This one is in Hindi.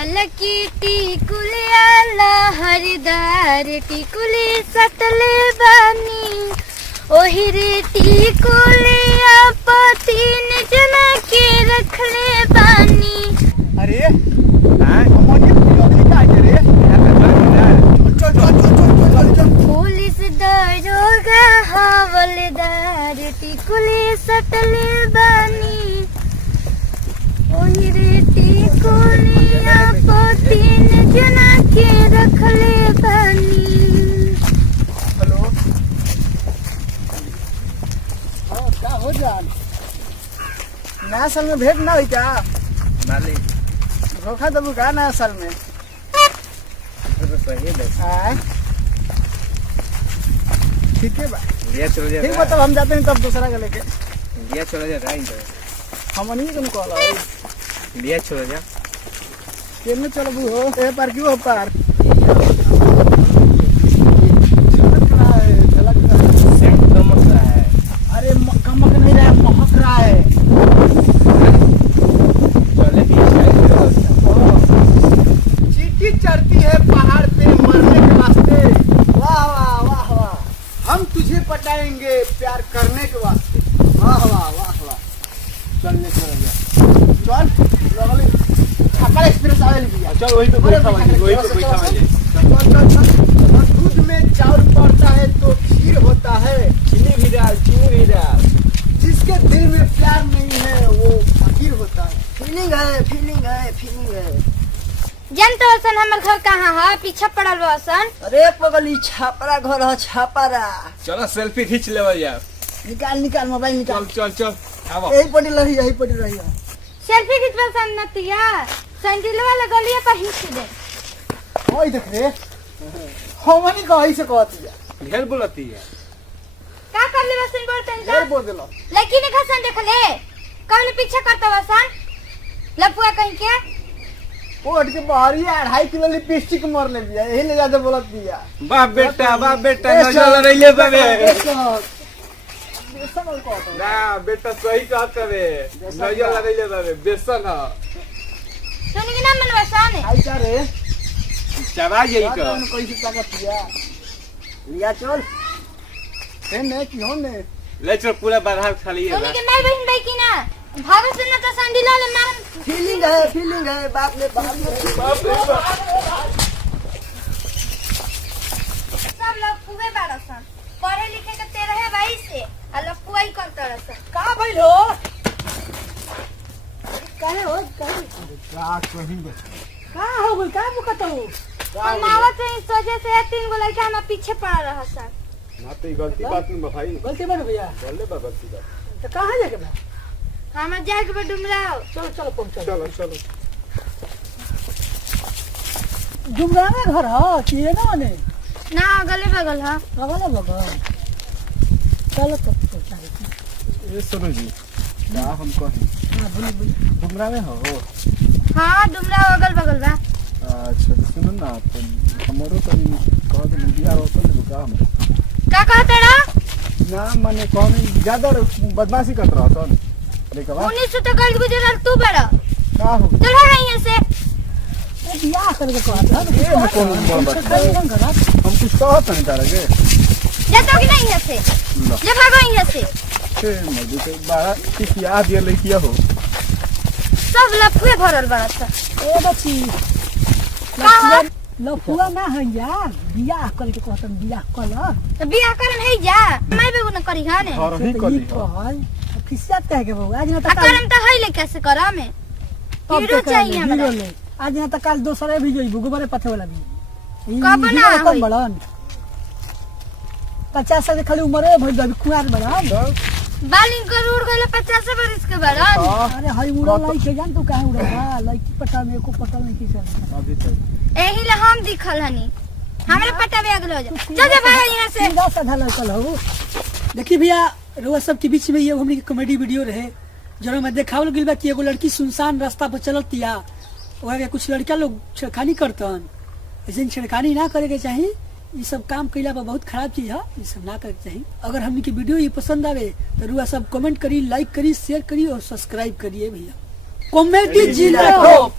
ललकी टिकुलिया लहरदार टिकुली सटले बानी ओही रे टिकुलिया पतीन जना के रखले बानी। अरे हमारी वीडियो देखा है रे। चल पुलिस दरोगा हवलदार टिकुली सटले बानी ओही रे टिकुलिया पतीन जना के रखले बानी। हेलो क्या हो जान नया साल में भेंट ना हुई क्या मालिक धोखा दबू का नया साल में तो सही है ठीक है बा लिया चलो जा ठीक मतलब हम जाते हैं तब दूसरा का लेके लिया चलो जा रहा है हम नहीं तुम कॉल लिया चलो जा केने चलबू हो ए पार क्यों हो पार सेंट नमक रहा है अरे कमक नहीं रहा है महक रहा है चले भी चींटी चढ़ती है पहाड़ पे मरने के वास्ते वाह वाह वाह वाह हम तुझे पटाएंगे प्यार करने के वास्ते वाह वाह वाह वाह चल ले चल लगली अकल एक्सपीरियंस आवे लिया चल वही पे बैठा वही पे बैठा चल दूध में चावल पड़ता है तो खीर होता है चीनी भी डाल जिसके दिल में प्यार नहीं है वो फकीर होता है फीलिंग है जनता सन हमर घर कहाँ है पीछे पड़ल बसन। अरे पगली छापरा घर है छापरा चलो सेल्फी खींच लेवल जा निकाल मोबाइल निकाल चल आओ यही पड़ी रही है सेल्फी खिंचवा सन नतिया सैंडल वाला गलिया पर खींच दे। ओए देख रे हमनी कहीं से कहती है ढेर बोलती है का कर ले बसन बोलते हैं ढेर बोल देलो लड़की ने घसन देख ले कब ने पीछे करता बसन लपुआ कहीं के ओट के बाहरी 2.5 किलो लिपस्टिक मर ले दिया यही ले जाते बोलत दिया बाप बेटा नजर रही ले बाबे ना बेटा सही कहत रे नजर रही ले बाबे बेसन ह सुनी के नाम मन बसन आई जा रे चबा यही का कोई से ताका पिया लिया चल ने की होने ले चल पूरा बाहर खाली है सुनी के माई बहन भाई की ना भागो सुन तो सैंडल वाले मार फीलिंग है बाप ने सब लोग पुए बारसन पढ़े लिखे के 13-22 से आ लोग पुआई करतरसन का भइल हो काहे हो का हो गइल का मुकत हो कमावत है इस वजह से 3 गो लड़का हम पीछे पड़ रहा सर। ना तो गलती बात नहीं भाई गलती बन भैया बोले बा गलती बात तो कहां जाके बा हम जाए के डुमराव चलो पहुंच चलो डुमरा में घर है कि ये ना ने ना अगले बगल है अगल बगल चलो तो ये सुनो जी ना हम कहीं हां बोली डुमरा में हो हाँ डुमराव अगल बगल बा। अच्छा तो सुनो ना तो हमरो कहीं कह दे मीडिया रोशन रुका हम का कहते रहा ना माने कौन ज्यादा बदमाशी कर रहा था देखा 1900 तो कल गुजरल तू बड़ा का हो चल रही है से बियाह करके कहत है ये कौन बड़ बात हम कुछ कहत नहीं तारे जातो कि नहीं है से ले भागो यहाँ से के मर्जी से बाहर किस याद दिया लड़किया हो सब लफुए भरल बड़ा था। ए बच्ची का लफुआ ना है यार बियाह करके कहत बियाह कल तो बियाह करन है जा मैं बेगु न करी हाने घर ही कर दी कहल किस्सा कह के बहू आज ना आ करम तो है ले कैसे करा में हीरो चाहिए हमरा आज ना तो कल दोसरे भी जोई गोबरे पथे वाला भी कब ना कम होई? बड़न 50 साल के खाली उम्र भइल अभी कुआर बड़न बालिंग कर उड़ गले 50 बरस के बड़ा अरे हई उड़ा लाई के जान तू काहे उड़ा लड़की पटा में एको पटा नहीं किसे अभी तक एही ले हम दिखल हनी हमरे पटा में अगलो जा चल जा भाग यहाँ से सीधा साधा लड़कल हो देखी भैया रोआ सब के बीच में ये हमनी के कॉमेडी वीडियो रहे जरो में देखावल गेल बा कि एगो लड़की सुनसान रास्ता पर चलतिया ओहा के कुछ लड़का लोग छेड़खानी करतन ऐसे छेड़खानी ना करे के चाहिए ये सब काम कैला पर बहुत खराब चीज है ये सब ना करे के चाहिए अगर हमनी की वीडियो ये पसंद आवे तो रुआ सब कमेंट करी लाइक करी शेयर करी और सब्सक्राइब करिए भैया कॉमेडी जिंदाबाद।